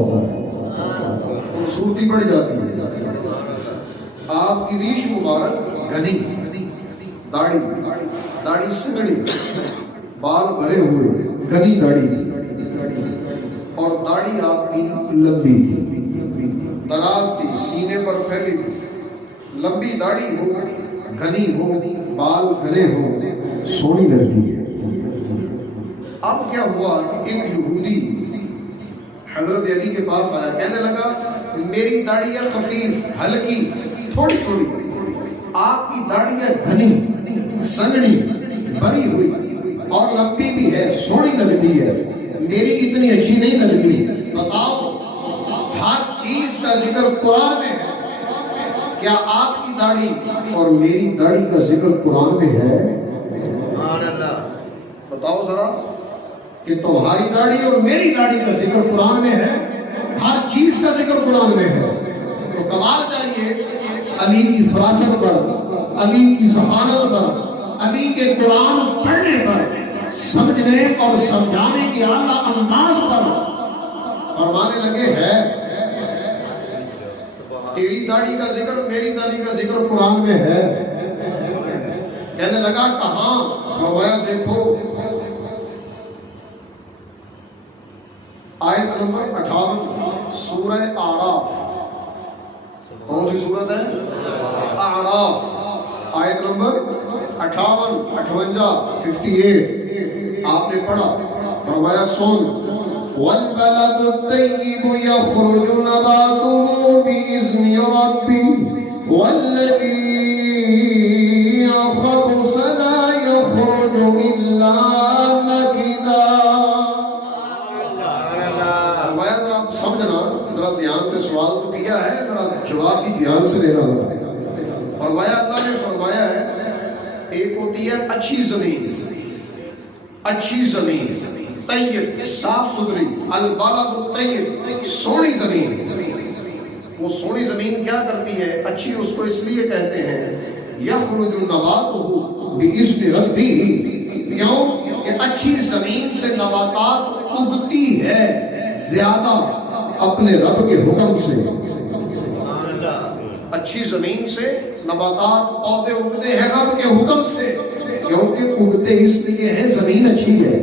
ہوتا ہے، خوبصورتی بڑھ جاتی ہے۔ آپ کی ریش مبارک گھنی، داڑھی سنگڑی، بال بھرے ہوئے، گھنی داڑھی تھی، اور داڑھی آپ کی لمبی تھی، دراز تھی، سینے پر پھیلی ہوئی۔ لمبی داڑھی ہو، گھنی ہو، بال گھنے ہو، سونی لگتی ہے۔ اب کیا ہوا کہ ایک یہودی حضرت علی کے پاس آیا، کہنے لگا میری داڑھی ہے خفیف، ہلکی، تھوڑی تھوڑی، آپ کی داڑھی ہے گھنی، سنگنی، بھری ہوئی اور لمبی بھی ہے، سونی لگتی ہے، میری اتنی اچھی نہیں لگتی۔ بتاؤ، ہر چیز کا ذکر قرآن میں ہے، کیا آپ کی داڑھی اور میری داڑھی کا ذکر قرآن میں ہے؟ سبحان اللہ۔ بتاؤ ذرا کہ تمہاری داڑھی اور میری داڑھی کا ذکر قرآن میں ہے، ہر چیز کا ذکر قرآن میں ہے۔ تو کمال چاہیے علی کی فراست پر، علی کی ذہانت پر، علی کے قرآن پڑھنے پر، سمجھنے اور سمجھانے کے اعلیٰ انداز پر فرمانے لگے ہے تیری داڑھی کا ذکر میری داڑھی کا ذکر قرآن میں ہے۔ کہنے لگا کہاں؟ فرمایا دیکھو آیت نمبر 58 سورہ اعراف۔ کون سی سورت ہے؟ اعراف، آیت نمبر 58، 58 آپ نے پڑھا، فرمایا سن وَالْبَلَدُ الطَّيِّبُ يَخْرُجُ نَبَاتُهُ بِإِذْنِ رَبِّهِ وَالَّذِي خَبُثَ لَا يَخْرُجُ إِلَّا نَكِدًا۔ فرمایا ذرا سمجھنا، ذرا دھیان سے سوال تو کیا ہے، ذرا جواب بھی دھیان سے لینا ہوگا۔ فرمایا اللہ نے فرمایا ہے ایک ہوتی ہے اچھی زمین، اچھی زمین، طیب، صاف ستھری، البلد الطیب، سونی زمین۔ وہ سونی زمین کیا کرتی ہے؟ اچھی اس کو اس لیے کہتے ہیں یخرج نباتہ بإذن ربہ، کیوں کہ اچھی زمین سے نباتات اگتی ہے زیادہ اپنے رب کے حکم سے۔ اچھی زمین سے نباتات پودے اگتے ہیں رب کے حکم سے، کیونکہ اگتے اس لیے ہیں زمین اچھی ہے،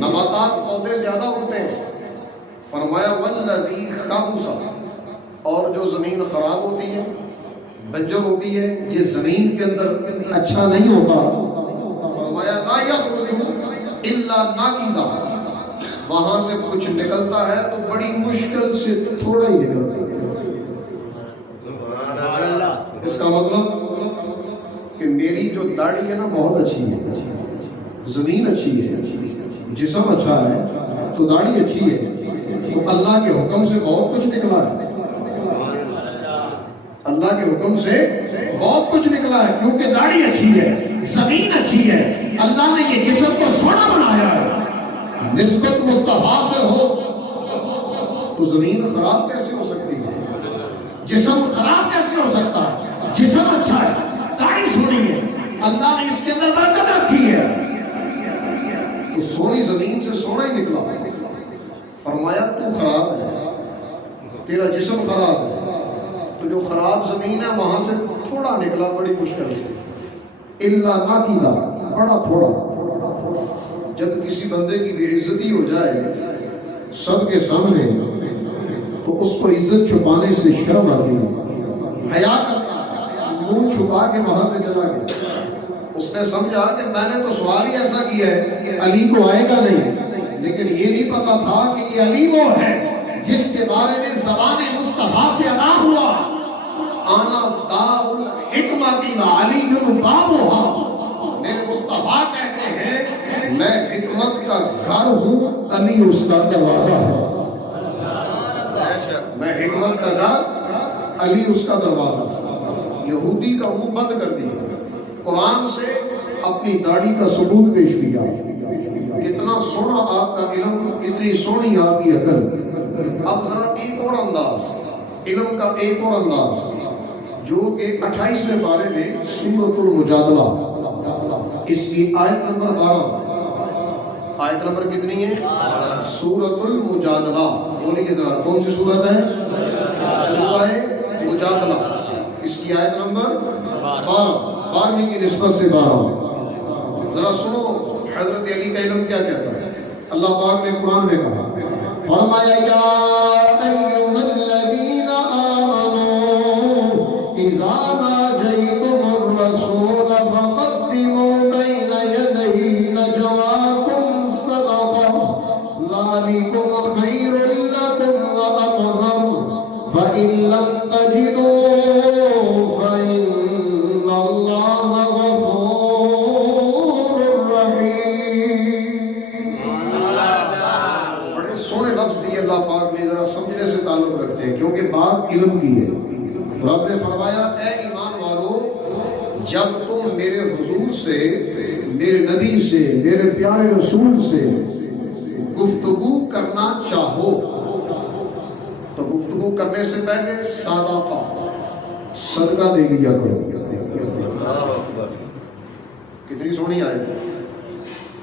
نباتات پودے زیادہ اگتے ہیں۔ فرمایا والذی خبث، اور جو زمین خراب ہوتی ہے، بنجر ہوتی ہے، جس زمین کے اندر اچھا نہیں ہوتا، فرمایا لا یخرج الا ناکدا، وہاں سے کچھ نکلتا ہے تو بڑی مشکل سے تھوڑا ہی نکلتا ہے۔ اس کا مطلب کہ میری جو داڑھی ہے نا بہت اچھی ہے، زمین اچھی ہے، جسم اچھا ہے تو داڑھی اچھی ہے، تو اللہ کے حکم سے بہت کچھ نکلا ہے، اللہ کے حکم سے بہت کچھ نکلا ہے، کیونکہ داڑھی اچھی ہے، زمین اچھی ہے، اللہ نے یہ جسم کو سونا بنایا ہے۔ نسبت مصطفیٰ سے ہو تو زمین خراب کیسے ہو سکتی ہے؟ جسم خراب کیسے ہو سکتا ہے؟ جسم اچھا ہے، داڑھی سونی ہے، اللہ نے اس کے اندر برکت رکھی ہے، تو سونی زمین سے سونا ہی نکلا۔ فرمایا تو خراب ہے، تیرا جسم خراب ہے، تو جو خراب زمین ہے وہاں سے تھوڑا نکلا بڑی مشکل سے، الا ناکدا، بڑا تھوڑا۔ جب کسی بندے کی بے عزتی ہو جائے سب کے سامنے تو اس کو عزت چھپانے سے شرم آتی ہے، حیا کرتا ہے، منہ چھپا کے وہاں سے چلا گیا۔ اس نے سمجھا کہ میں نے تو سوال ہی ایسا کیا ہے کہ علی کو آئے گا نہیں، لیکن یہ نہیں پتا تھا کہ یہ علی وہ ہے جس کے بارے میں زبان مصطفیٰ سے ادا ہوا آنا دار الحکمت علی بن بابوہا۔ میرے مصطفیٰ کہتے ہیں میں حکمت کا گھر ہوں، علی اس کا دروازہ ہے۔ میں حکمت کا گھر، علی اس کا دروازہ۔ یہودی کا منہ بند کر دیا، قرآن سے اپنی داڑھی کا ثبوت پیش کیا۔ کتنا سونا آپ کا علم، کتنی سونی آپ کی عقل۔ اب ذرا ایک اور انداز، علم کا ایک اور انداز، جو کہ 28ویں پارے میں سورۃ المجادلہ، اس کی آیت نمبر 12، آیت نمبر کتنی ہے؟ سورۃ المجادلہ، بولیے ذرا کون سی صورت ہے؟ سورہ مجادلہ، اس کی آیت نمبر 12 کی نسبت سے 12۔ ذرا سنو حضرت علی کا علم کیا کہتا ہے۔ اللہ پاک نے قرآن میں کہا، فرمایا یا ایھا الذین آمنوا اذا ناجیتم الرسول فقدموا بین یدی نجواکم صدقہ ذالکم خیر لکم واطہر فإن لم تجدوا فإن اللہ غفور رحیم۔ بڑے سونے لفظ دیے اللہ پاک نے، ذرا سمجھنے سے تعلق رکھتے ہیں کیونکہ بات علم کی ہے۔ رب نے فرمایا اے ایمان والو، جب تم میرے حضور سے، میرے نبی سے، میرے پیارے رسول سے گفتگو کرنا چاہو تو گفتگو کرنے سے پہلے صدقہ، صدقہ دے لیا کرو۔ کتنی سونی آیت ہے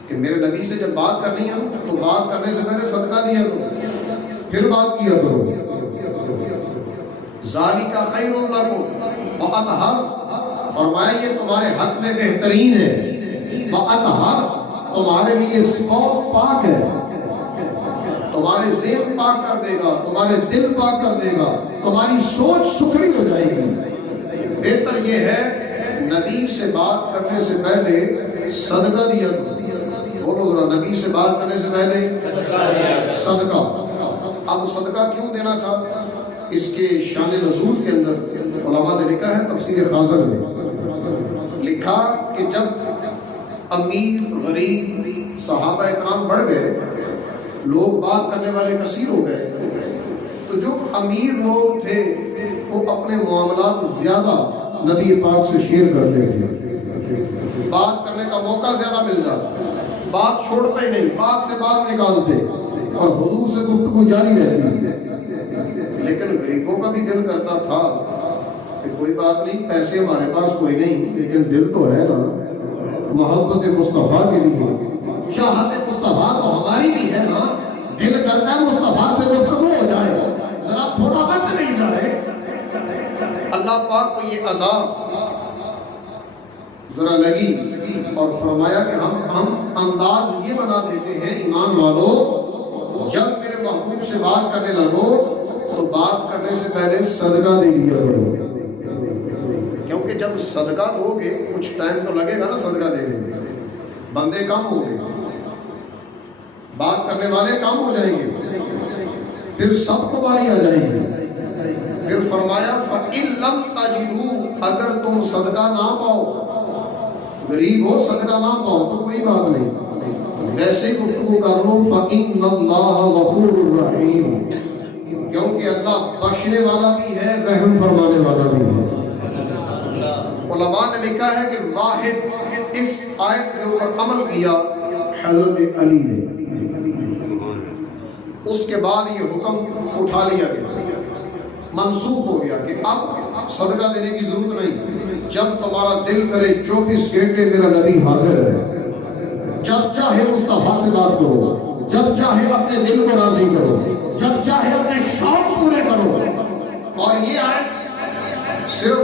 کہ میرے نبی سے جب بات کرنی ہے تو بات کرنے سے پہلے صدقہ دیا کرو، پھر بات کیا کرو۔ ذالک خیر لکم واطہر، فرمایا یہ تمہارے حق میں بہترین ہے، واطہر تمہارے لیے بہت پاک ہے، تمہارے ذہن پاک کر دے گا، تمہارے دل پاک کر دے گا، تمہاری سوچ سکھری ہو جائے گی۔ بہتر یہ ہے نبی سے بات کرنے سے پہلے صدقہ دیا کرو۔ بولو ذرا، نبی سے بات کرنے سے پہلے صدقہ۔ اب صدقہ کیوں دینا چاہتے ہیں؟ اس کے شان نزول کے اندر علماء نے لکھا ہے، تفسیر خازن میں لکھا کہ جب امیر غریب صحابہ اکرام بڑھ گئے، لوگ بات کرنے والے کثیر ہو گئے، تو جو امیر لوگ تھے وہ اپنے معاملات زیادہ نبی پاک سے شیئر کرتے تھے، بات کرنے کا موقع زیادہ مل جاتا، بات چھوڑتے ہی نہیں، بات سے بات نکالتے اور حضور سے گفتگو جاری رہتی۔ لیکن غریبوں کا بھی دل کرتا تھا کہ کوئی بات نہیں، پیسے ہمارے پاس کوئی نہیں لیکن دل تو ہے نا، محبت مصطفیٰ کے لیے چاہت مصطفیٰ تو ہماری بھی ہے نا، دل کرتا ہے مصطفیٰ سے گفتگو ہو جائے، ذرا تھوڑا وقت مل جائے۔ اللہ پاک کو یہ ادا ذرا لگی اور فرمایا کہ ہم انداز یہ بنا دیتے ہیں ایمان والو، جب میرے محبوب سے بات کرنے لگو تو بات کرنے سے پہلے صدقہ دے لیا کرو، کیونکہ جب صدقہ دو گے کچھ ٹائم تو لگے گا نا، صدقہ دے دیں گے بندے کم ہوں گے، بات کرنے والے کم ہو جائیں گے، پھر سب کو باری آ جائے گی۔ پھر فرمایا فَإِن لَمْ تَجِدُوا، اگر تم صدقہ نہ پاؤ، غریب ہو صدقہ نہ پاؤ تو کوئی بات نہیں، ویسے گفتگو کر لو، فَإِنَّ اللَّهَ غَفُورٌ رَحِيمٌ، کیونکہ اللہ بخشنے والا بھی ہے، رحم فرمانے والا بھی ہے۔ علماء نے لکھا ہے کہ واحد اس آیت کے اوپر عمل کیا حضرت علی نے، اس کے بعد یہ حکم اٹھا لیا گیا، منسوخ ہو گیا کہ اب صدقہ دینے کی ضرورت نہیں، جب تمہارا دل کرے 24 گھنٹے میرا نبی حاضر ہے، جب چاہے مصطفیٰ سے بات کرو، جب چاہے اپنے دل کو راضی کرو، جب چاہے اپنے شوق پورے کرو۔ اور یہ آیت صرف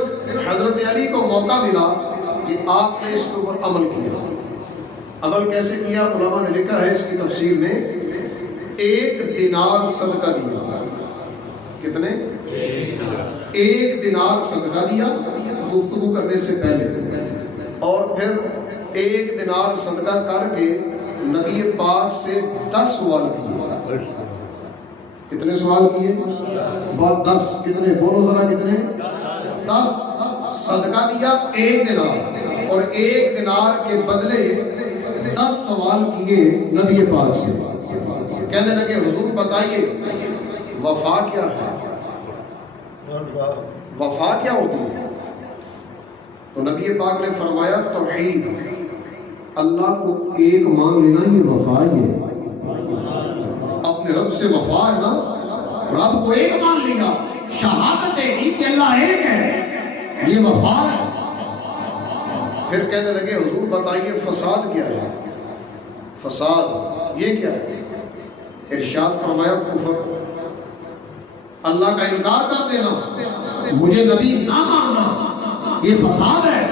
حضرت علی کو موقع ملا کہ آپ نے اس کے اوپر عمل کیا۔ عمل کیسے کیا؟ علماء نے لکھا ہے اس کی تفسیر میں، 1 دینار صدقہ دیا۔ کتنے؟ 1 دینار صدقہ دیا گفتگو کرنے سے پہلے، اور پھر 1 دینار صدقہ کر کے نبی پاک سے 10 سوال کیے۔ کتنے سوال کیے؟ 10۔ کتنے؟ بولو ذرا کتنے؟ 10 صدقہ دیا 1 دینار، اور 1 دینار کے بدلے 10 سوال کیے نبی پاک سے۔ کہنے لگے حضور بتائیے وفا کیا ہے، وفا کیا ہوتی ہے؟ تو نبی پاک نے فرمایا توحید، اللہ کو ایک مان لینا، یہ وفا ہی ہے۔ اپنے رب سے وفا ہے نا، رب کو ایک مان لیا، شہادت ہے کہ اللہ ایک ہے، یہ وفا ہے۔ پھر کہنے لگے حضور بتائیے فساد کیا ہے؟ فساد یہ کیا ہے؟ ارشاد فرمایا کفر، اللہ کا انکار کر دینا، مجھے نبی نہ ماننا، یہ فساد ہے۔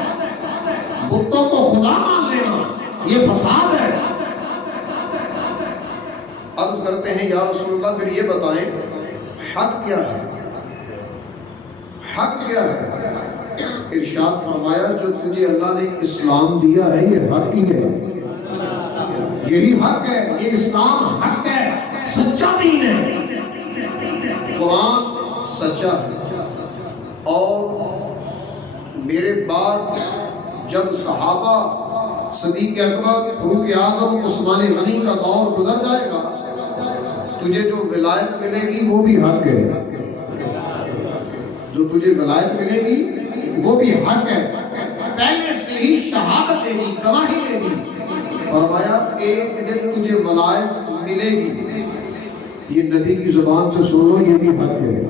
بتوں کو خدا مان لینا، یہ فساد ہے۔ عرض کرتے ہیں یا رسول اللہ پھر یہ بتائیں حق کیا ہے؟ حق کیا ہے؟ ارشاد فرمایا جو تجھے اللہ نے اسلام دیا ہے یہ حق ہی ہے، یہی حق ہے، یہ اسلام حق ہے، سچا دین ہے، قرآن سچا ہے۔ اور میرے بعد جب صحابہ صدیق اکبر، فاروق اعظم، عثمان غنی کا دور گزر جائے گا، تجھے جو ولایت ملے گی وہ بھی حق ہے، جو تجھے ولایت ملے گی وہ بھی حق ہے، پہلے سے ہی شہادت دے گی، گواہی دے گی۔ فرمایا ایک دن تجھے ولایت ملے گی، یہ نبی کی زبان سے سن لو، یہ بھی حق ہے۔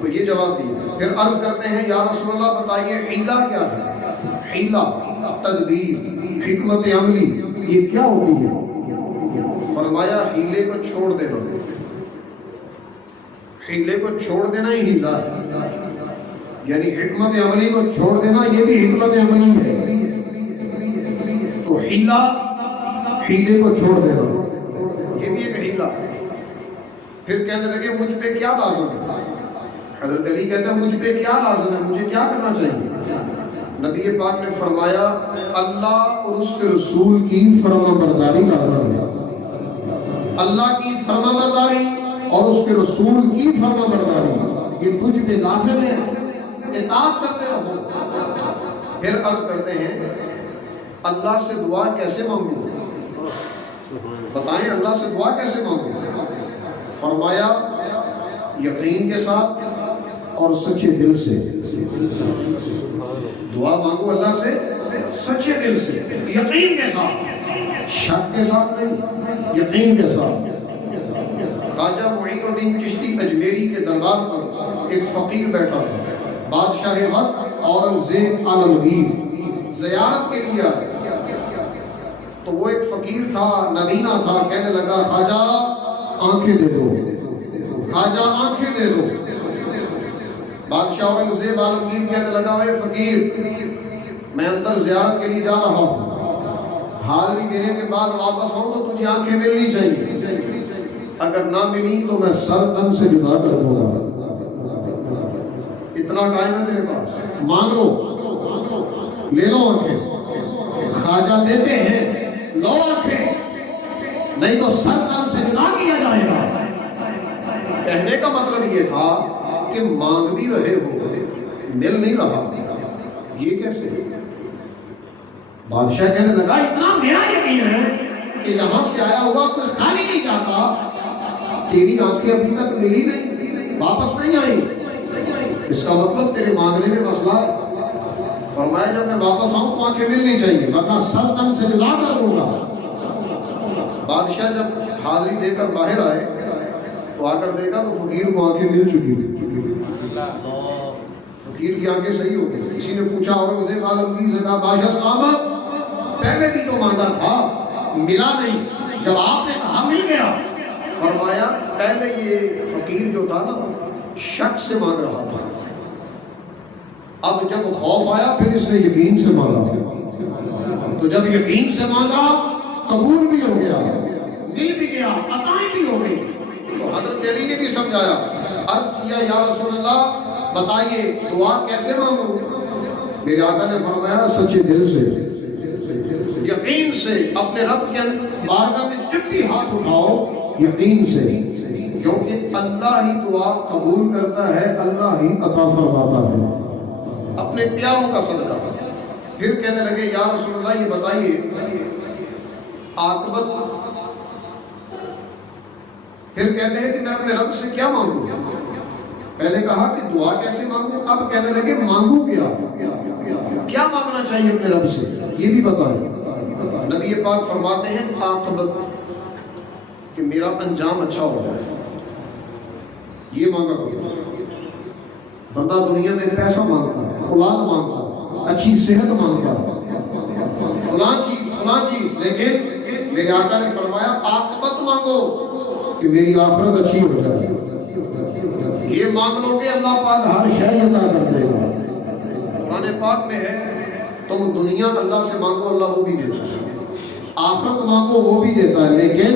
تو یہ جواب دیا۔ پھر عرض کرتے ہیں یا رسول اللہ بتائیے حیلہ کیا ہے؟ حیلہ، تدبیر، حکمت عملی، یہ کیا ہوتی ہے؟ فرمایا حیلے کو چھوڑ دینا، حیلے کو چھوڑ دینا ہی حیلہ ہے، یعنی حکمت عملی کو چھوڑ دینا یہ بھی حکمت عملی ہے۔ تو حیلہ، حیلے کو چھوڑ دینا یہ بھی ایک حیلہ۔ پھر کہنے لگے مجھ پہ کیا لازم ہے؟ حضرت علی کہتے ہیں مجھ پہ کیا لازم ہے، مجھے کیا کرنا چاہیے؟ نبی پاک نے فرمایا اللہ اور اس کے رسول کی فرما برداری لازم ہے، اللہ کی فرما برداری اور اس کے رسول کی فرما برداری یہ تجھ پہ لازم ہے، اطاعت کرتے رہو۔ پھر عرض کرتے ہیں اللہ سے دعا کیسے مانگوں؟ بتائیں اللہ سے دعا کیسے مانگوں؟ فرمایا یقین کے ساتھ اور سچے دل سے دعا مانگو، اللہ سے سچے دل سے، یقین کے ساتھ، شک کے ساتھ نہیں، یقین کے ساتھ۔ خواجہ معین الدین چشتی اجمیری کے دربار پر ایک فقیر بیٹھا تھا، بادشاہ وقت اورنگزیب عالمگیر زیارت کے لیے آیا، تو وہ ایک فقیر تھا، نبینا تھا، کہنے لگا خواجہ آنکھیں دے دو، خواجہ آنکھیں دے دو۔ بادشاہ اورنگزیب عالمگیر کہنے لگا اے فقیر میں اندر زیارت کے لیے جا رہا ہوں، حاضری دینے کے بعد واپس آؤں تو تجھے آنکھیں ملنی چاہیے، اگر نہ ملی تو میں سر تن سے جدا کر دوں گا۔ اتنا ٹائم ہے تیرے پاس، مانگ لو، لے لو آنکھیں، خواجہ دیتے ہیں، لو آنکھیں، نہیں تو سر تن سے جدا کیا جائے گا۔ کہنے کا مطلب یہ تھا کہ مانگ بھی رہے ہو، مل نہیں رہا، یہ کیسے؟ بادشاہ کہنے لگا اتنا میرا یقین ہے کہ یہاں سے آیا ہوا کوئی خالی نہیں جاتا، تیری آنکھیں ابھی تک ملی نہیں، واپس نہیں آئی، اس کا مطلب تیرے مانگنے میں مسئلہ ہے۔ فرمایا جب میں واپس آؤں تو آنکھیں ملنی چاہیے ورنہ سر تن سے جدا کر دوں گا۔ بادشاہ جب حاضری دے کر باہر آئے تو آ کر دیکھا تو فقیر کو آنکھیں مل چکی تھی، فقیر کی آنکھیں صحیح ہو گئی۔ کسی نے پوچھا اورنگزیب عالمگیر سے کہا بادشاہ صاحب پہلے بھی تو مانگا تھا ملا نہیں، جب آپ نے کہا مل گیا۔ فرمایا پہلے یہ فقیر جو تھا نا شک سے مانگ رہا تھا، اب جب خوف آیا پھر اس نے یقین سے مانگا، تو جب یقین سے مانگا قبول بھی ہو گیا، مل بھی گیا، عطائیں بھی ہو گئی۔ تو حضرت علی نے بھی سمجھایا، عرض کیا یا رسول اللہ بتائیے دعا کیسے مانگوں؟ میرے آقا نے فرمایا سچے دل سے، یقین سے، اپنے رب کے بارگاہ میں جب بھی ہاتھ اٹھاؤ یقین سے، کیونکہ اللہ ہی دعا قبول کرتا ہے، اللہ ہی عطا فرماتا ہے، اپنے پیاروں کا صدقہ۔ پھر کہنے لگے یا رسول اللہ یہ بتائیے عاقبت، پھر کہتے ہیں کہ میں اپنے رب سے کیا مانگوں؟ پہلے کہا کہ دعا کیسے مانگوں، اب کہنے لگے مانگوں کیا مانگنا چاہیے اپنے رب سے، یہ بھی بتائیں۔ نبی پاک فرماتے ہیں عاقبت، کہ میرا انجام اچھا ہو جائے، یہ مانگا کرو۔ بندہ دنیا میں پیسہ مانگتا ہے، اولاد مانگتا ہے، اچھی صحت مانگتا ہے، فلاں چیز، لیکن میرے آقا نے فرمایا عاقبت مانگو کہ میری آخرت اچھی ہو جائے، یہ مانگ لو گے اللہ پاک ہر شے عطا کر دے گا۔ قرآن پاک میں ہے تم دنیا اللہ سے مانگو اللہ وہ بھی دیتا ہے، آخرت مانگو وہ بھی دیتا ہے، لیکن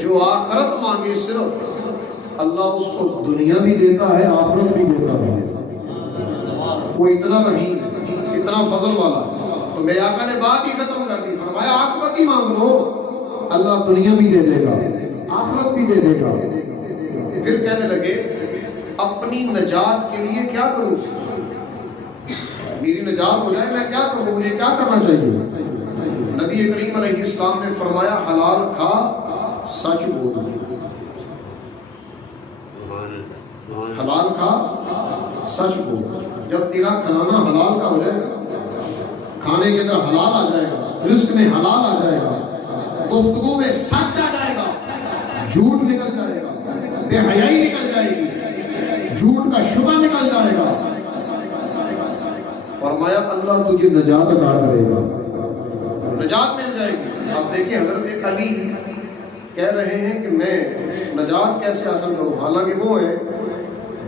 جو آخرت مانگے صرف اللہ اس کو دنیا بھی دیتا ہے آخرت بھی دیتا ہے۔ وہ اتنا رحیم اتنا فضل والا، تو میرے آقا نے بات ہی ختم کر دی، فرمایا عاقبت ہی مانگ لو اللہ دنیا بھی دے دے گا آخرت بھی دے دے گا۔ پھر کہنے لگے اپنی نجات کے لیے کیا کروں، میری نجات ہو جائے میں کیا کروں، مجھے کیا کرنا چاہیے؟ نبی کریم علیہ السلام نے فرمایا حلال کھا سچ بول، حلال کھا سچ بول۔ جب تیرا کھانا حلال کا ہو جائے گا، کھانے کے اندر حلال آ جائے گا، رزق میں حلال آ جائے گا، گفتگو میں سچ آ جائے گا، جھوٹ نکل جائے گا، بے حیائی نکل جائے گی، جھوٹ کا شبہ نکل جائے گا، فرمایا اللہ تجھے نجات عطا کرے گا، نجات مل جائے گی۔ آپ دیکھیں حضرت علی کہہ رہے ہیں کہ میں نجات کیسے حاصل کروں، حالانکہ وہ ہیں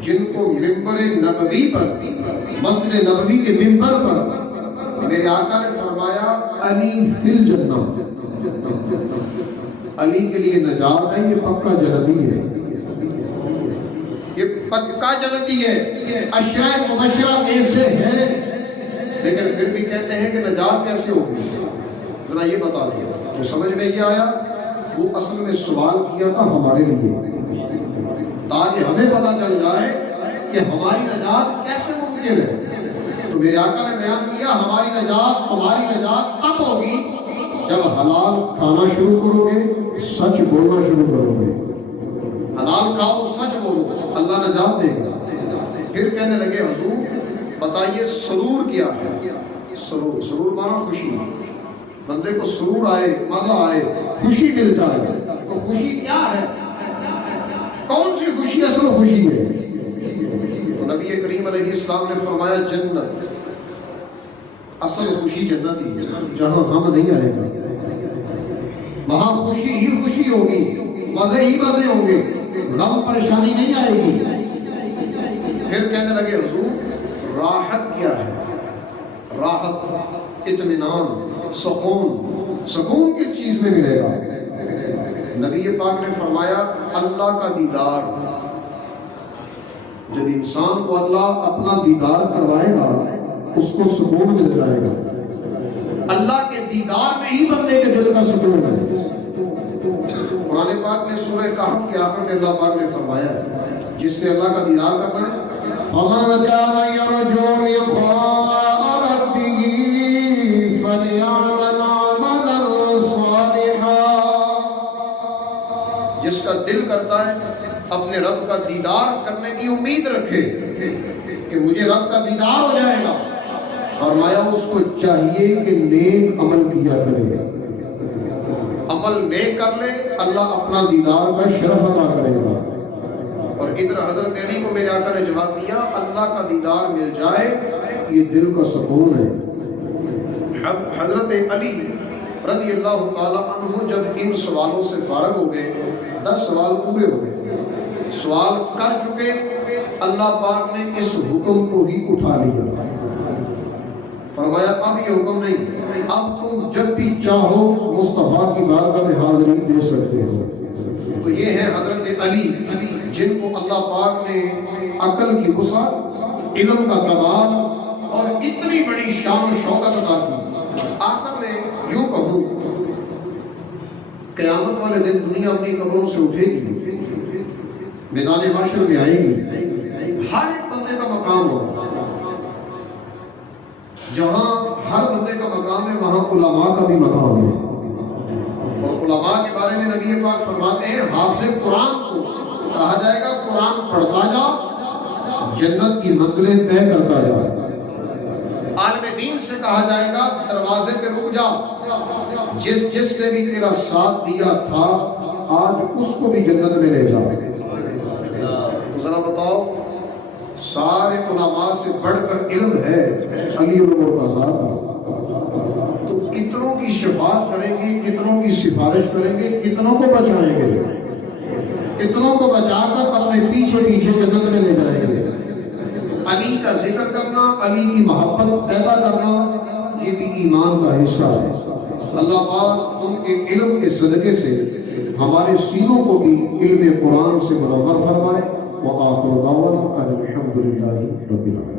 جن کو ممبر نبوی پر، مسجد نبوی کے ممبر پر میرے آقا نے فرمایا علی فی الجنہ، علی کے لیے نجات ہے، یہ پکا جنتی ہے، یہ پکا جنتی ہے، عشرہ مبشرہ میں سے ہے، لیکن پھر بھی کہتے ہیں کہ نجات کیسے ہوگی، ذرا یہ بتا دیا۔ تو سمجھ میں یہ آیا وہ اصل میں سوال کیا تھا ہمارے لیے، تاکہ ہمیں پتہ چل جائے کہ ہماری نجات کیسے ممکن ہے۔ تو میرے آقا نے بیان کیا ہماری نجات تمہاری نجات تب ہوگی جب حلال کھانا شروع کرو گے، سچ بولنا شروع کرو گے، حلال کھاؤ سچ بولو، اللہ نجات دے گا۔ پھر کہنے لگے حضور بتائیے سرور کیا ہے؟ سرور، سرور مانا خوشی، بندے کو سرور آئے، مزہ آئے، خوشی مل جائے، تو خوشی کیا ہے؟ کون سی خوشی اصل خوشی ہے؟ تو نبی کریم علیہ السلام نے فرمایا جنت، اصل خوشی جنت ہی ہے، جہاں غم نہیں آئے گا، وہاں خوشی ہی خوشی ہوگی، مزے ہی مزے ہوں گے، غم پریشانی نہیں آئے گی۔ پھر کہنے لگے حضور راحت کیا ہے؟ راحت، اطمینان، سکون، سکون کس چیز میں ملے گا؟ نبی پاک نے فرمایا اللہ کا دیدار، جب انسان کو اللہ اپنا دیدار کروائے گا اس کو سکون مل جائے گا، اللہ کے دیدار میں ہی بندے کے دل کا سکون ہے۔ قرآن پاک میں سورہ کہف کے آخر میں اللہ پاک نے فرمایا ہے جس نے اللہ کا دیدار کرنا ہے فَمَنْ كَانَ يَرْجُو لِقَاءَ رَبِّهِ فَلْيَعْمَلْ عَمَلًا صَالِحًا، جس کا دل کرتا ہے اپنے رب کا دیدار کرنے کی امید رکھے کہ مجھے رب کا دیدار ہو جائے گا، فرمایا اس کو چاہیے کہ نیک عمل کیا کرے، عمل نیک کر لے اللہ اپنا دیدار کا شرف عطا کرے گا۔ اور ادھر حضرت علی کو میرے آقا نے جواب دیا اللہ کا دیدار مل جائے یہ دل کا سکون ہے۔ حضرت علی رضی اللہ تعالیٰ عنہ جب ان سوالوں سے فارغ ہو گئے، 10 سوال پورے ہو گئے، سوال کر چکے، اللہ پاک نے اس حکم کو ہی اٹھا لیا، فرمایا اب یہ حکم نہیں، اب تم جب بھی چاہو مصطفیٰ کی بارگاہ میں حاضری دے سکتے ہو۔ تو یہ ہے حضرت علی جن کو اللہ پاک نے عقل کی وسعت، علم کا کمال اور اتنی بڑی شان و شوکت عطا کی۔ آخر میں یوں کہوں قیامت والے دن دنیا اپنی قبروں سے اٹھے گی، میدان محشر میں آئے گی، ہر بندے کا مقام ہوگا، جہاں ہر بندے کا مقام ہے وہاں علماء کا بھی مقام ہے، اور علماء کے بارے میں نبی پاک فرماتے ہیں حافظ قرآن کو کہا جائے گا قرآن پڑھتا جا جنت کی منزلیں طے کرتا جا، عالم دین سے کہا جائے گا دروازے پہ رک جا، جس نے بھی تیرا ساتھ دیا تھا آج اس کو بھی جنت میں لے جا۔ ذرا بتاؤ سارے علماء سے بڑھ کر علم ہے علی المرتضیٰ کا، تو کتنوں کی شفاعت کریں گے، کتنوں کی سفارش کریں گے، کتنوں کو بچائیں گے؟ کتنوں کو بچا کر اپنے پیچھے پیچھے جنت میں لے جائیں گے۔ علی کا ذکر کرنا، علی کی محبت پیدا کرنا، یہ بھی ایمان کا حصہ ہے۔ اللہ پاک ان کے علم کے صدقے سے ہمارے سینوں کو بھی علم قرآن سے منور فرمائے۔ وآخر دعوانا ان الحمد للہ رب العالمین۔